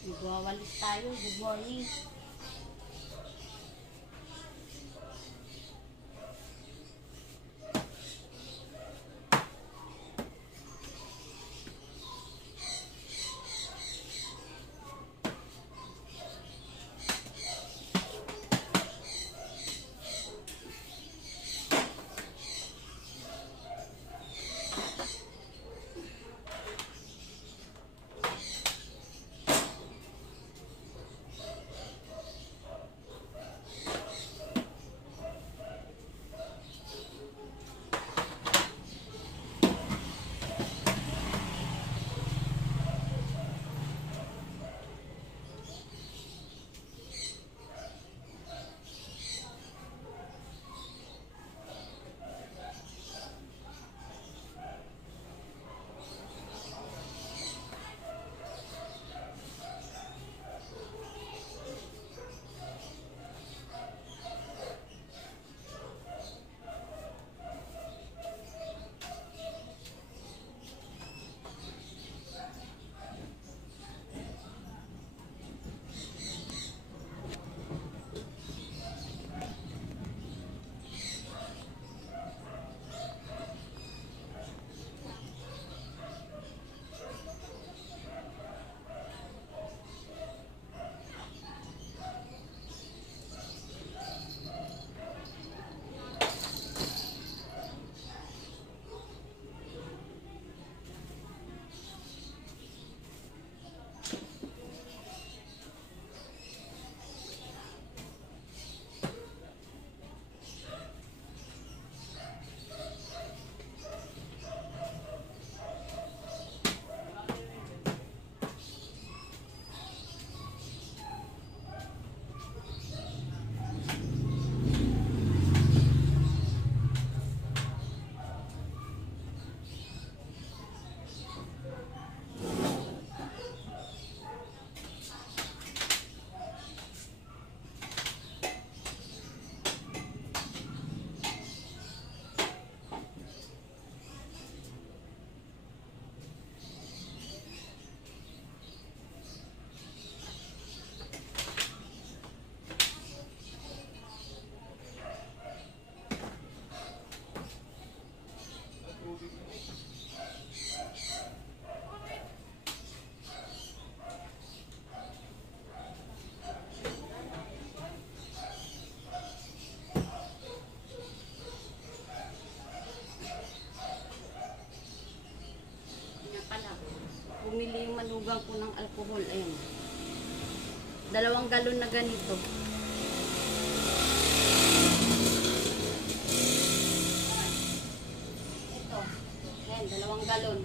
Magwawalis tayo. Good morning. Bumili yung manugang ko ng alcohol. Ayun. 2 galon na ganito. Ito. Ayan, 2 galon.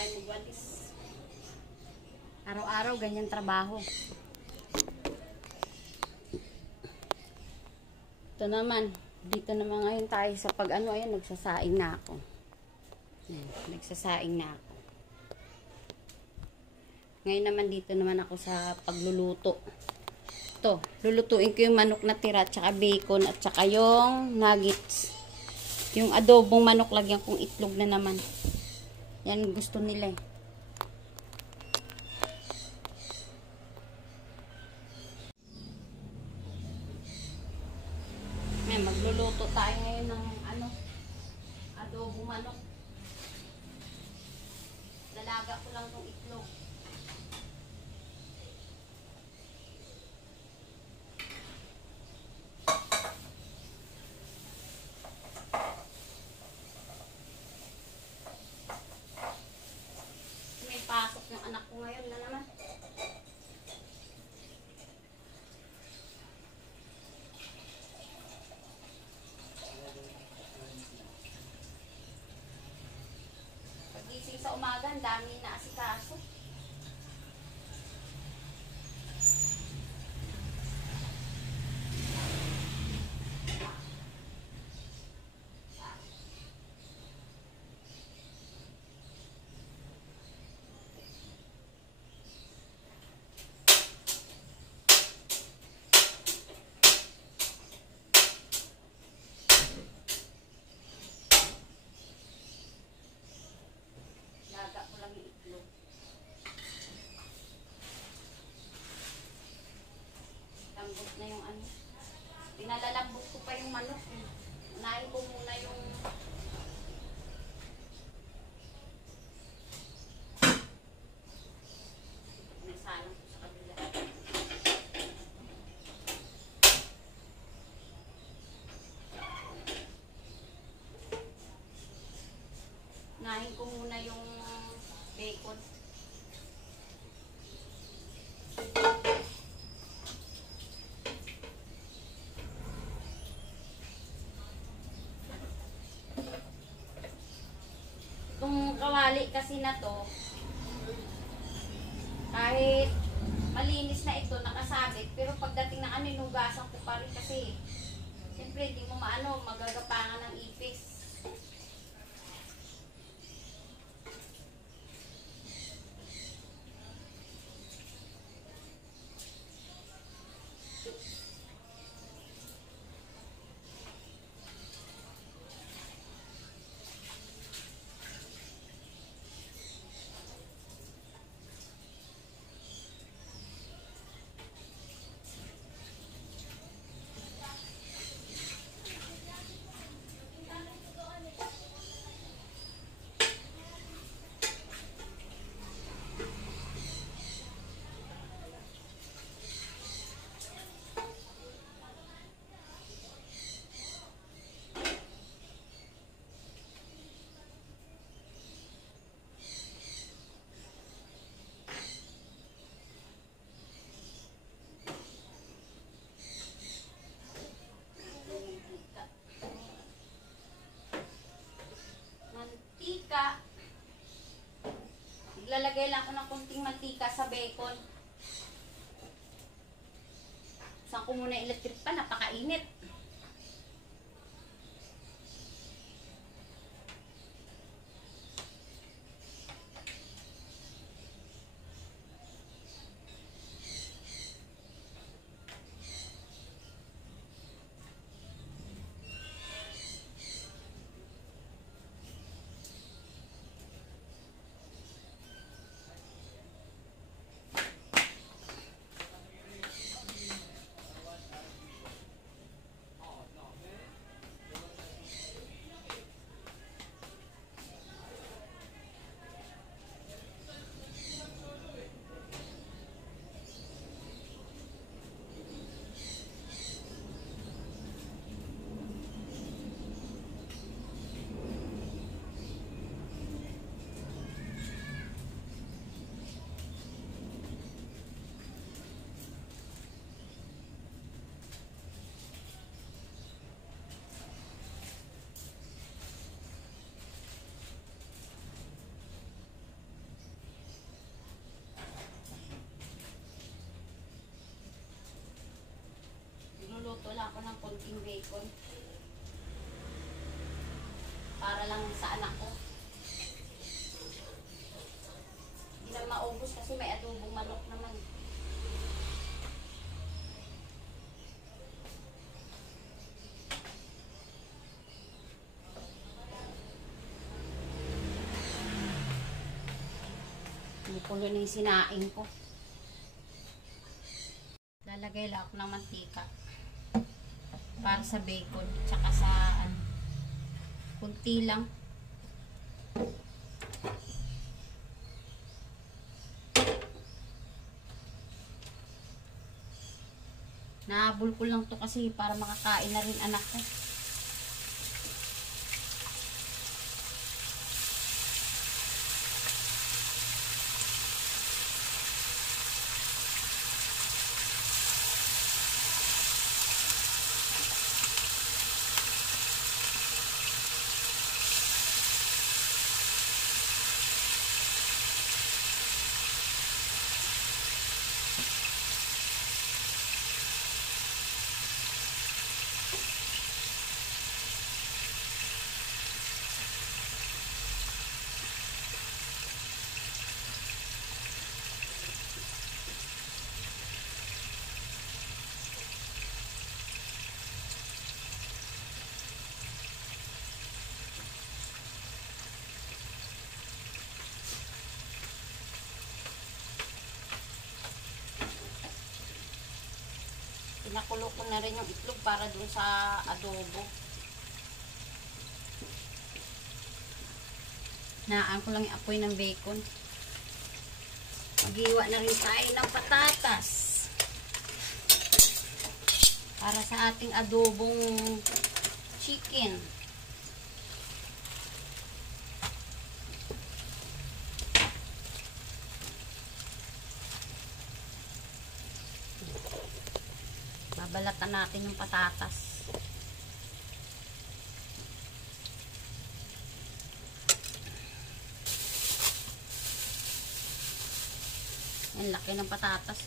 tayo magwalis. Araw-araw, ganyan trabaho. Ito naman, dito naman ngayon tayo sa pag-ano, ayan, nagsasaing na ako. Ayan, nagsasaing na ako. Ngayon naman dito naman ako sa pagluluto. Ito, lulutuin ko yung manok na tira, tsaka bacon, at tsaka yung nuggets. Yung adobong manok, lagyan kong itlog na naman. Yan gusto nila eh. Ngayon, magluluto tayo ngayon ng ano, adobong manok. Lalaga ko lang tong itlog. Pasok yung anak ko ngayon na naman. Pagising sa umaga, ang dami na asikaso. Lambot na yung ano. Pinalalambot ko pa yung manok. Unahin ko muna yung nasalang ko sa kabila. Unahin ko muna yung bacon. Itong kawali kasi na to, kahit malinis na ito, nakasabit, pero pagdating ng ano, inugasan ko pa rin kasi siyempre hindi mo maano, magagapangan ng ipis. Lalagay lang ako ng konting mantika sa bacon. Saan ko muna electric pa, napakainit. ako ng konting bacon. Para lang sa anak ko. Hindi na maubos kasi may adobong manok naman. Pulo na yung sinaing ko. Lalagay lang ako ng mantika para sa bacon tsaka sa kunti lang. Nahabol ko lang to kasi para makakain na rin anak ko. Pinakulo ko na rin yung itlog para dun sa adobo. Naan ko lang yung apoy ng bacon. Maghiwa na rin tayo ng patatas. Para sa ating adobong chicken. Babalatan natin yung patatas. Ang laki ng patatas.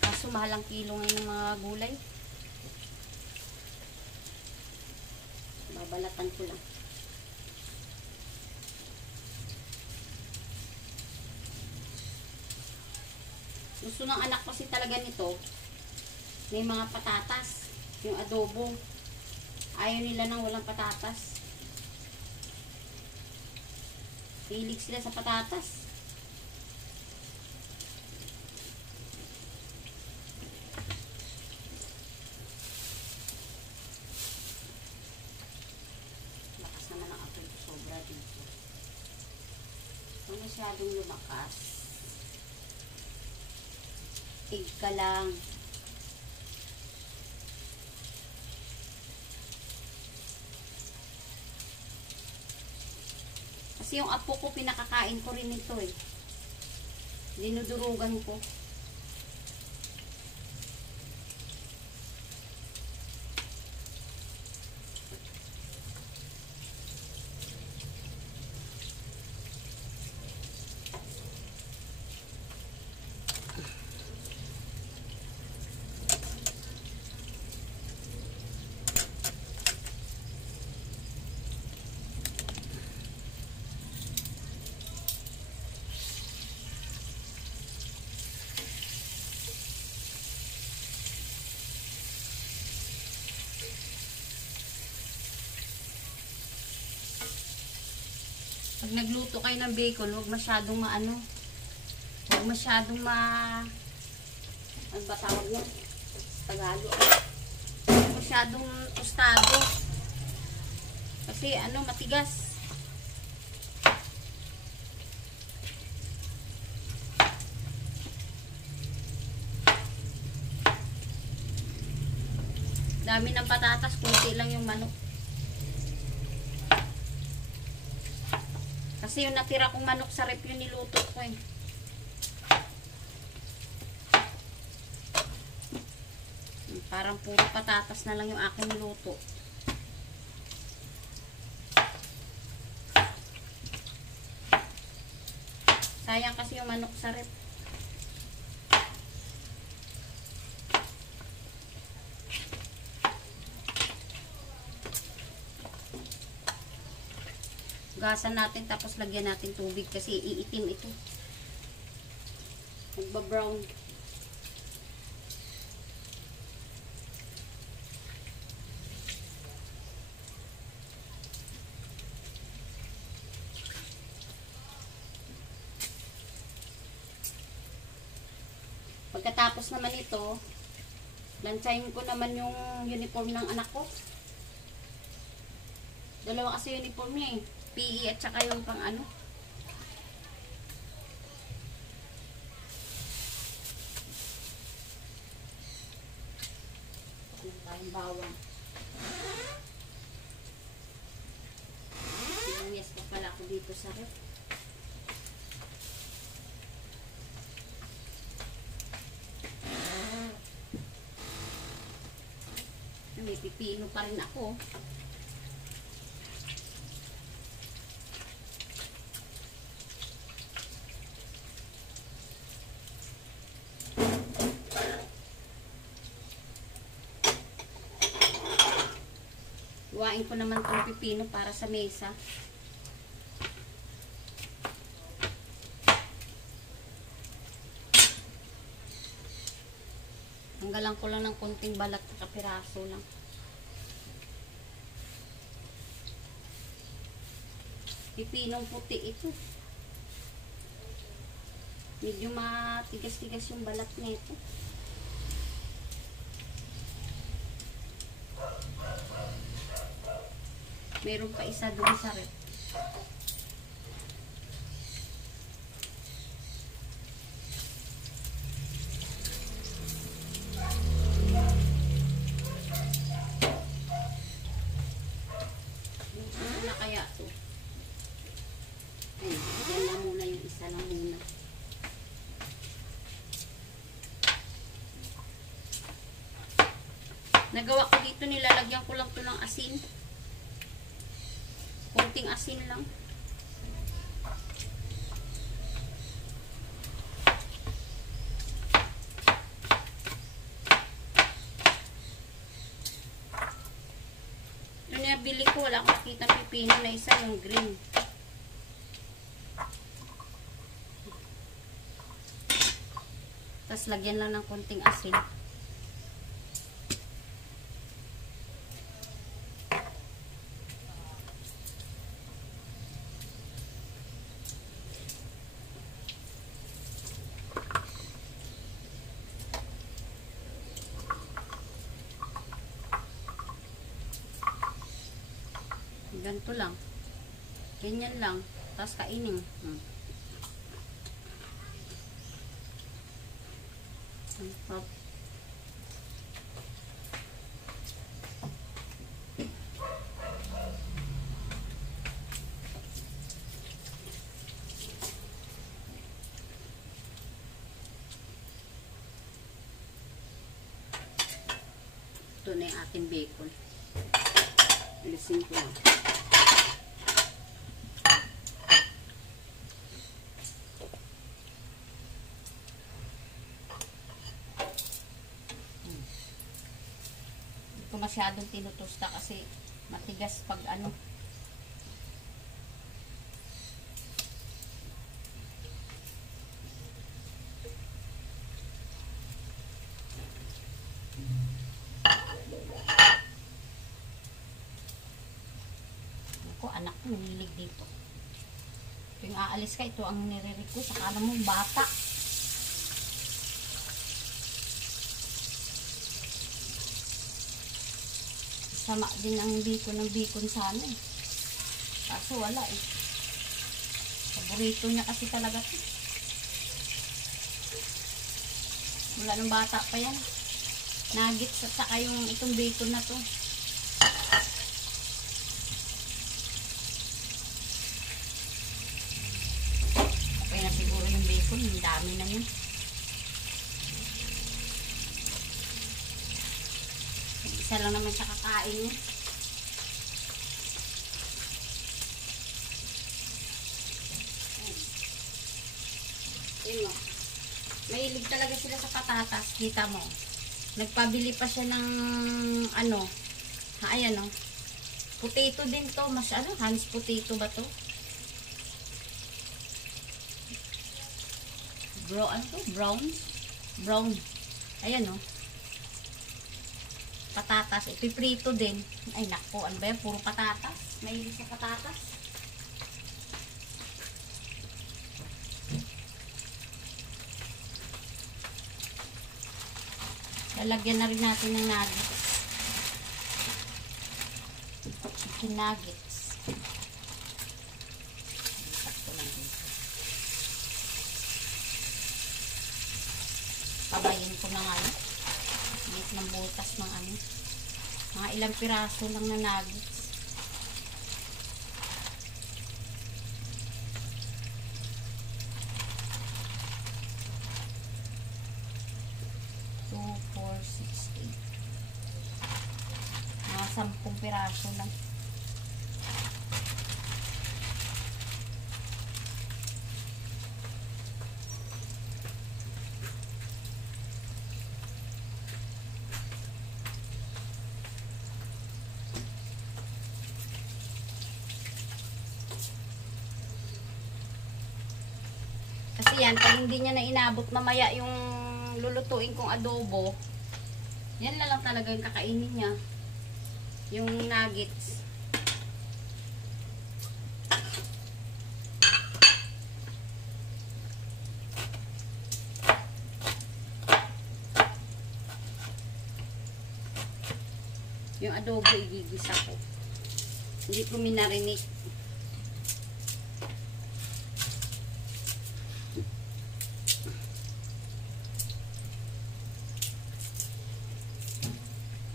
Kaso mahal ang kilo ngayon ng mga gulay. Babalatan ko lang. Gusto ng anak kasi talaga nito. May mga patatas. Yung adobo. Ayaw nila nang walang patatas. Hilig sila sa patatas. Lakas naman ang apoy. Sobra dito. Kung masyadong lumakas, tig ka lang. Kasi yung apo ko, pinakakain ko rin ito eh. Dinudurugan ko. Pag nagluto kayo ng bacon, huwag masyadong maano. Huwag masyadong ano ba tawag mo? Tagalog. Huwag masyadong tostado. Kasi ano, matigas. Dami ng patatas, kunti lang yung manok. Kasi yung natira kong manok sa rep yung niluto ko eh. Parang puro patatas na lang yung aking niluto. Sayang kasi yung manok sa rep. Gasan natin tapos lagyan natin tubig kasi iitim ito. Magba-brown. Pagkatapos naman ito, lansayin ko naman yung uniform ng anak ko. Dalawa kasi uniform niya eh. PE at saka yung pang ano. Yung tayong bawang. Sinungyas pa pala ako dito sa rep. May pipino pa rin ako. Luwain ko naman itong pipino para sa mesa. Tanggalan ko lang ng konting balat at kapiraso lang. Pipinong puti ito. Medyo matigas-tigas yung balat nito. Meron pa isa doon sa rep. Ano na kaya to? Ayun, yan lang muna yung isa lang muna. Nagawa ko dito, nilalagyan ko lang to ng asin. Konting asin lang. Ito na bili ko, wala akong nakita pipino na isa, yung green. Tapos lagyan lang ng konting asin. Ganito lang. Ganyan lang. Tapos kainin. Hop. Ito na yung ating bacon. Alisin ko lang. Ito masyadong tinutusta kasi matigas pag ano. Anak ko, humilig dito. Ito yung aalis ka, ito ang nire-request. Akala mo, bata. Sama din ang bacon ng bacon sana eh. Kaso wala eh. Paborito niya kasi talaga ito. Wala ng bata pa yan. Nuggets at saka yung itong bacon na to. Okay na siguro yung bacon. Ang dami na yun. Isa lang naman siya kakain niya. Yun o. Mahilig talaga sila sa patatas. Kita mo. Nagpabili pa siya ng ano. Ayan o. Potato din to. Mas ano, Hans potato ba to? ano to? Brown. Brown. Ayan, oh. Patatas. Ipiprito din. Ay, nako. Ano ba yan? Puro patatas. Mahilig sa patatas. Lalagyan na rin natin ng nuggets. Chicken nuggets. Pabayin ko na nga yun. Higit ng butas ng ano. Mga ilang piraso lang na nuggets. Mga 10 piraso lang. Kasi yan, pag hindi niya na inabot mamaya yung lulutuin kong adobo, yan na lang talaga yung kakainin niya. Yung nuggets. Yung adobo igigisa ko. Hindi ko minarinig.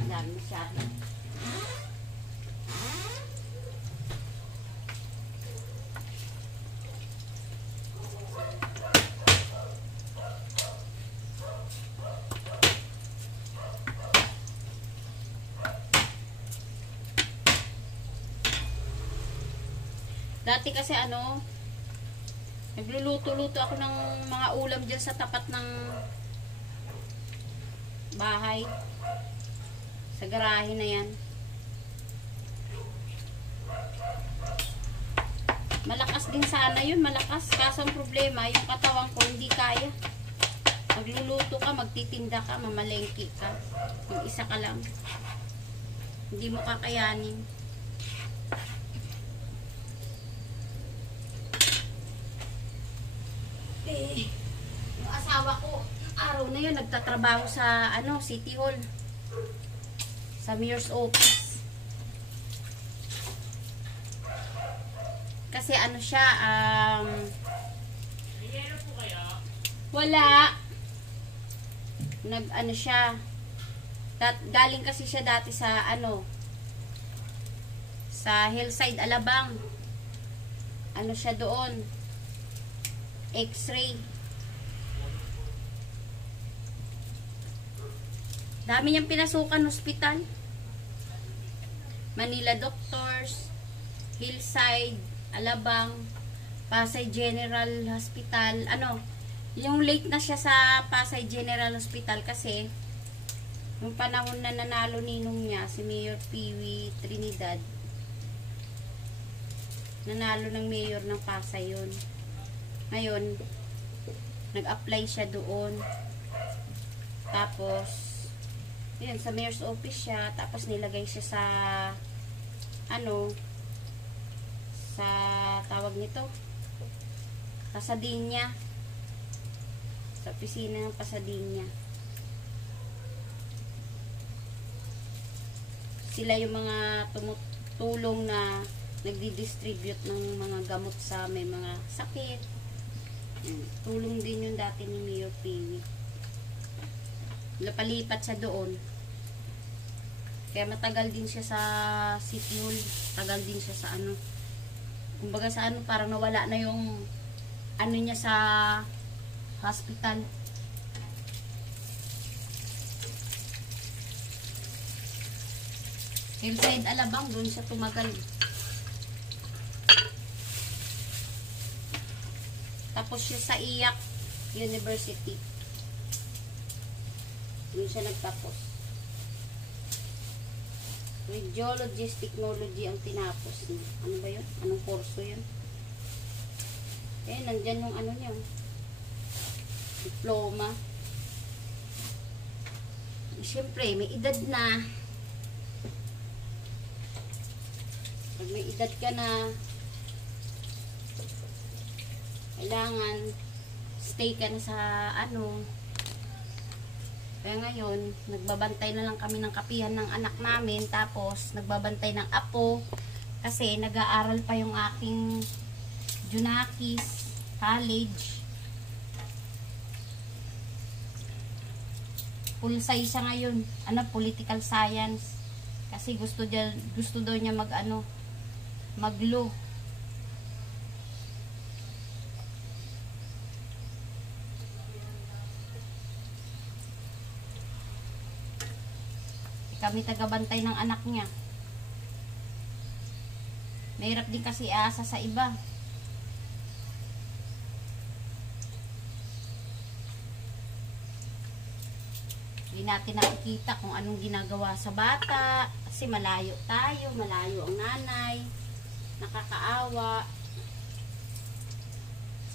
Dami masyado. Dati kasi ano, nagluluto-luto ako ng mga ulam dyan sa tapat ng bahay. Sa garahe na yan. Malakas din sana yun, malakas. Kaso ang problema, yung katawan ko hindi kaya. Magluluto ka, magtitinda ka, mamalengke ka. Yung isa ka lang. Hindi mo kakayanin. Yung asawa ko, araw na yun, nagtatrabaho sa ano, City Hall. Sa mayor's office. Kasi ano siya, wala. Ano siya, galing kasi siya dati sa ano, sa Hillside, Alabang. Ano siya doon, X-ray. Dami niyang pinasukan hospital. Manila Doctors, Hillside, Alabang, Pasay General Hospital. Ano, yung late na siya sa Pasay General Hospital kasi yung panahon na nanalo ninong niya, si Mayor Piwi Trinidad, nanalo ng mayor ng Pasay yun. Ngayon, nag-apply siya doon. Tapos, yun, sa mayor's office siya. Tapos, nilagay siya sa, ano, sa, tawag nito, Pasadena. Sa opisina ng Pasadena. Sila yung mga tumutulong na nagdi-distribute ng mga gamot sa may mga sakit. Tulong din yung dati ni Mayor Piwi. Napalipat siya doon. Kaya matagal din siya sa City Hall. Tagal din siya sa ano. Kumbaga sa ano, parang nawala na yung ano niya sa hospital. Hillside, Alabang, doon siya tumagal. Tapos siya sa IAC University. Doon siya nagtapos. Radiologist Technology ang tinapos niya. Ano ba yun? Anong kurso yun? Eh, nandyan yung ano niya. diploma. Siyempre, may edad na. Pag may edad ka na, kailangan stay ka na sa ano. Kaya ngayon, nagbabantay na lang kami ng kapihan ng anak namin. Tapos, nagbabantay ng apo. Kasi, nag-aaral pa yung aking Junakis college. Pulsay siya ngayon. Political science. Kasi gusto daw niya mag-law. Kami tagabantay ng anak niya. Mahirap din kasi asa sa iba. Hindi natin nakikita kung anong ginagawa sa bata. Kasi malayo tayo, malayo ang nanay. Nakakaawa.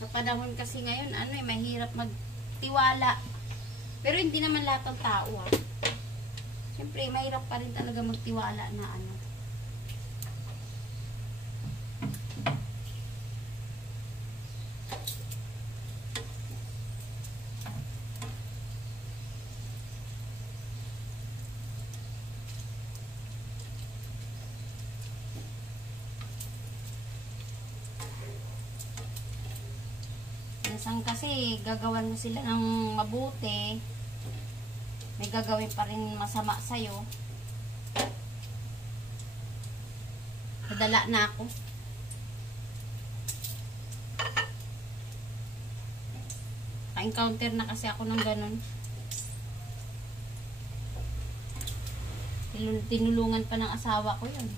Sa panahon kasi ngayon, mahirap magtiwala. Pero hindi naman lahat ng tao, Siyempre, mahirap pa rin talaga magtiwala na minsan kasi gagawan mo sila ng mabuti, may gagawin pa rin masama sa'yo. Nadala na ako. Ka-encounter na kasi ako ng ganun. Tinulungan pa ng asawa ko yun.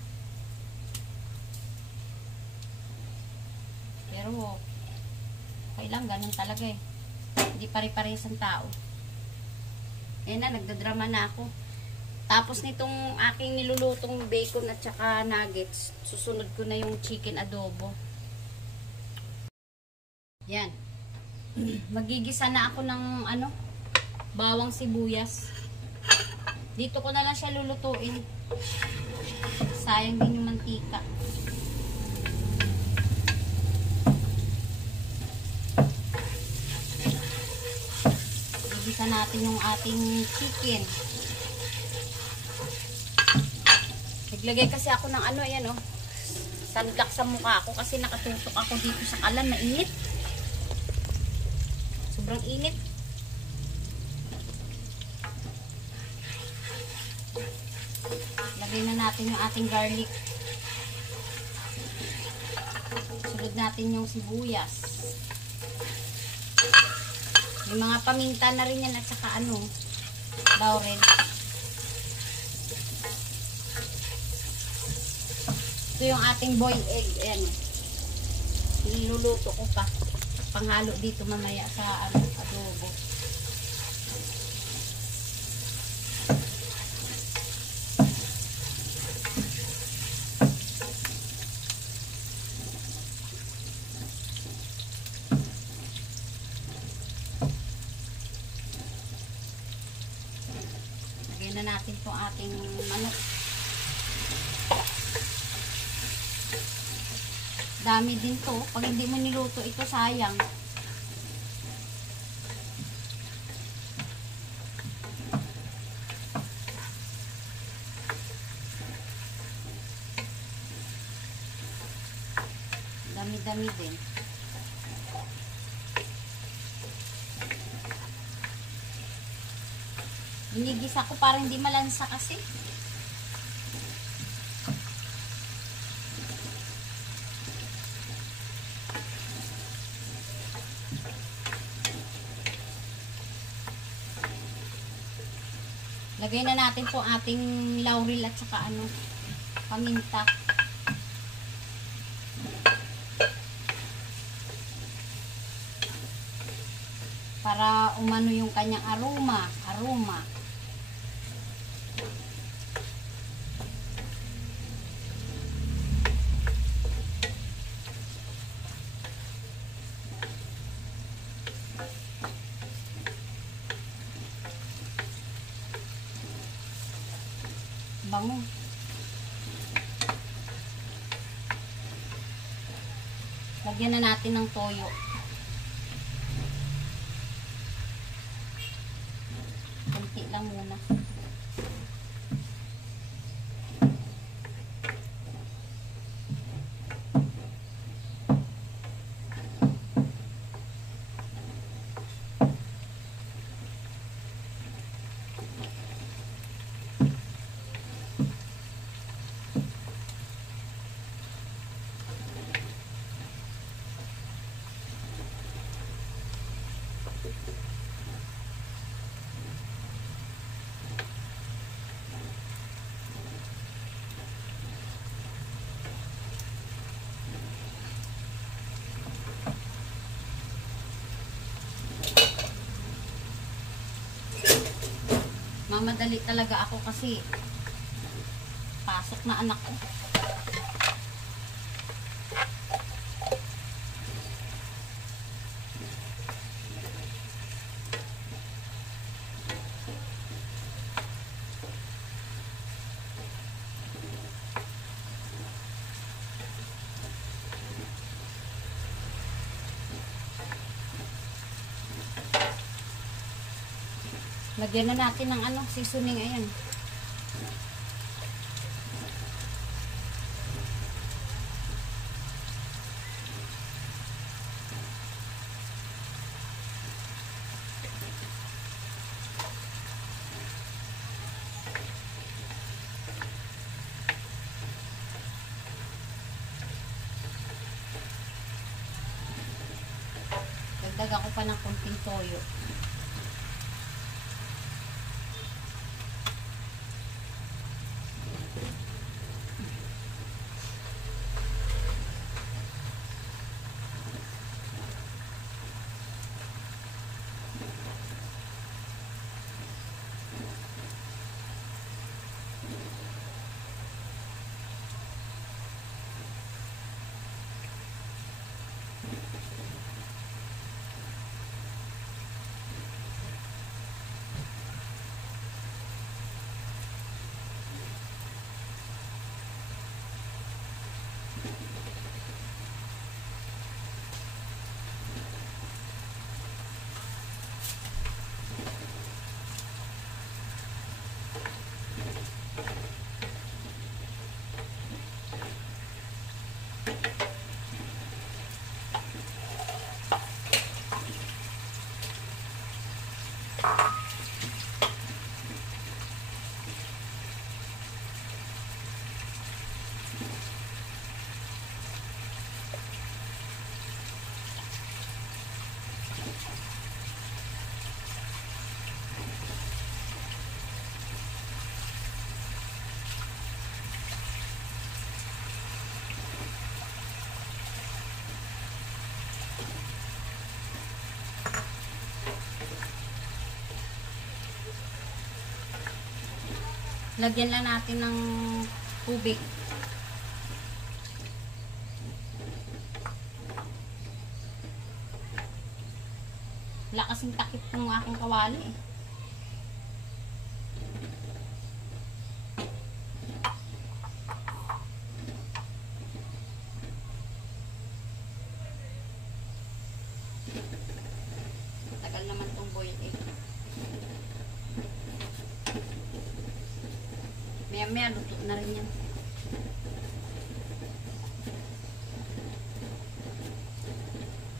Pero, okay lang, ganun talaga Hindi pare-parehas ang tao. Nagdadrama na ako. Tapos nitong aking nilulutong bacon at saka nuggets, susunod ko na yung chicken adobo. Yan. Magigisa na ako ng bawang sibuyas. Dito ko na lang siya lulutuin. Sayang din yung mantika. Gigisa natin yung ating chicken. Naglagay kasi ako ng sunblock sa mukha ko kasi nakatutok ako dito sa kalan na init. Sobrang init. Lagay na natin yung ating garlic. Sunod natin yung sibuyas. May mga paminta na rin yan at saka laurel. Ito yung ating boiled egg. Ayan. Niluluto ko pa. Panghalo dito mamaya sa adobo. Lagyan na natin itong ating manok. Dami din to. Pag hindi mo niluto ito, sayang. Dami-dami din. Binigisa ko para hindi malansa kasi. Lagay na natin po ating laurel at saka paminta. Para umano yung kanyang aroma. bango. Lagyan na natin ng toyo. Kunti lang muna. Mamadali talaga ako kasi pasok na anak ko. Lagyan na natin ng seasoning. Ayan. Dagdagan ko pa ng konting toyo. Lagyan lang natin ng tubig. Wala kasing takip ng aking kawali eh. Tagal naman tong boil egg. Maya-maya, luto na rin yan.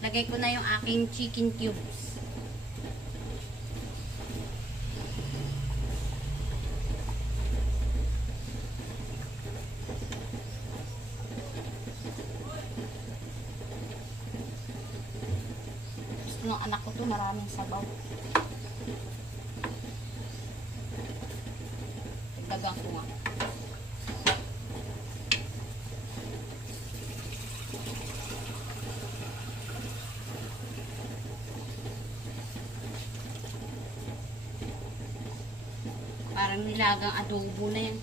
Lagay ko na yung aking chicken cubes. Gusto ng anak ko to, maraming sabaw. Dagang ko nga. Parang nilagang adobo na yan.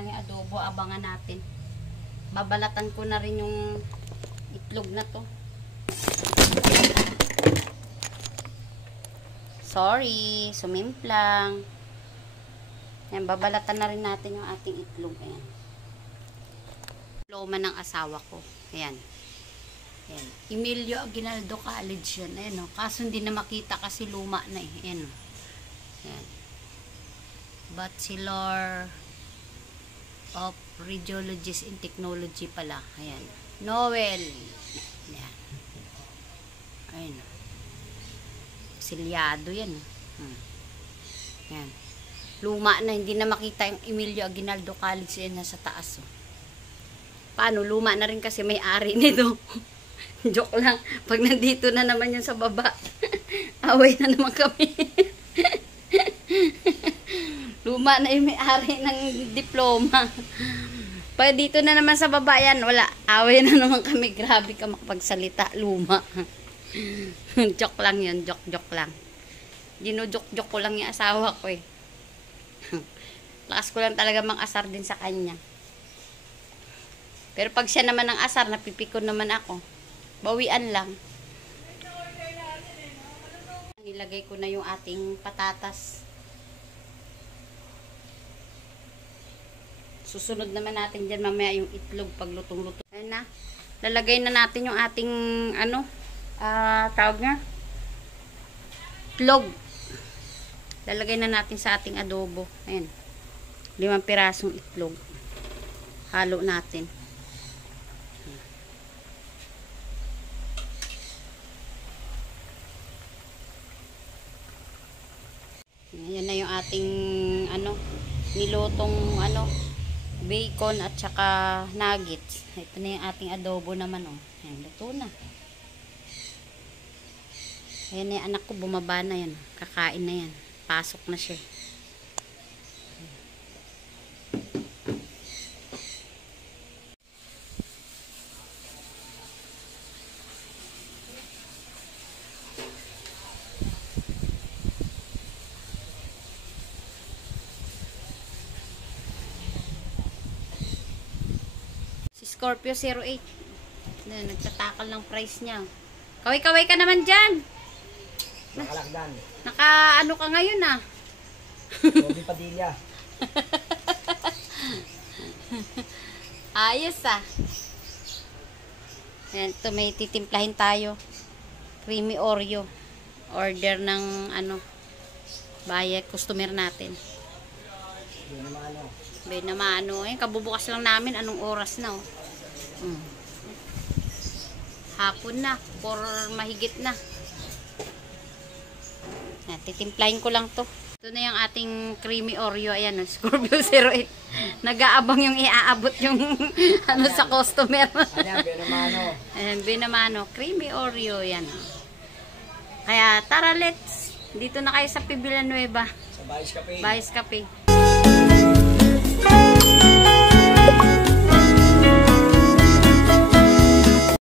lang yung adobo. Abangan natin. Babalatan ko na rin yung itlog na to. Sorry, sumimplang. Yan, babalatan na rin natin yung ating itlog. Ayan. Diploma ng asawa ko. Ayan. Ayan. Emilio Aguinaldo College yan. Ayan, oh. Kaso hindi na makita kasi luma na eh. Ayan, oh. Ayan. Bachelor of Radiologist in Technology pala. Ayan. Noel. Ayan. Ayan. Silyado yan. Ayan. Luma na. Hindi na makita yung Emilio Aguinaldo College. Ayan, nasa taas. Oh. Paano? Luma na rin kasi may-ari nito. Joke lang. Pag nandito na naman yan sa baba, away na naman kami. Luma na yung may-ari ng diploma. Pag dito na naman sa baba yan, wala. Away na naman kami. Grabe ka makapagsalita. Luma. Joke lang yun. Joke lang. Ginujok-jok ko lang yung asawa ko eh. Lakas ko lang talaga mang-asar din sa kanya. Pero pag siya naman ang asar, napipikon naman ako. Bawian lang. Nilagay ko na yung ating patatas. Susunod naman natin dyan mamaya yung itlog pag lutong-lutong. Ayan na. Lalagay na natin yung ating tawag nga, itlog. Lalagay na natin sa ating adobo. Ayan. 5 pirasong itlog. Halo natin. Ayan na yung ating nilutong bacon at saka nuggets. Ito na yung ating adobo naman, oh. Ayan, luto na. Ayan na yung anak ko, bumaba na yan. Kakain na yan. Pasok na siya. Scorpio 08. Nagtatakal ng price niya. Kaway-kaway ka naman dyan. Nakalakdan. Naka-ano ka ngayon ah. Bobby Padilla. Ayos ah. Ayan, ito may titimplahin tayo. Creamy Oreo. Order ng bayad customer natin. Benamano. Ayan, kabubukas lang namin. Anong oras na oh. Hapon na. Or mahigit na. Ayan, titimplahin ko lang to. Ito na yung ating creamy Oreo. Ayan, Scorpio 08. Nag-aabang yung iaabot yung sa customer. Ayan, Benamano. Ayan, Benamano. Creamy Oreo. Yan. Kaya, tara let's. Dito na kayo sa Villanueva. Sa Bayes Cafe. Bayes Cafe.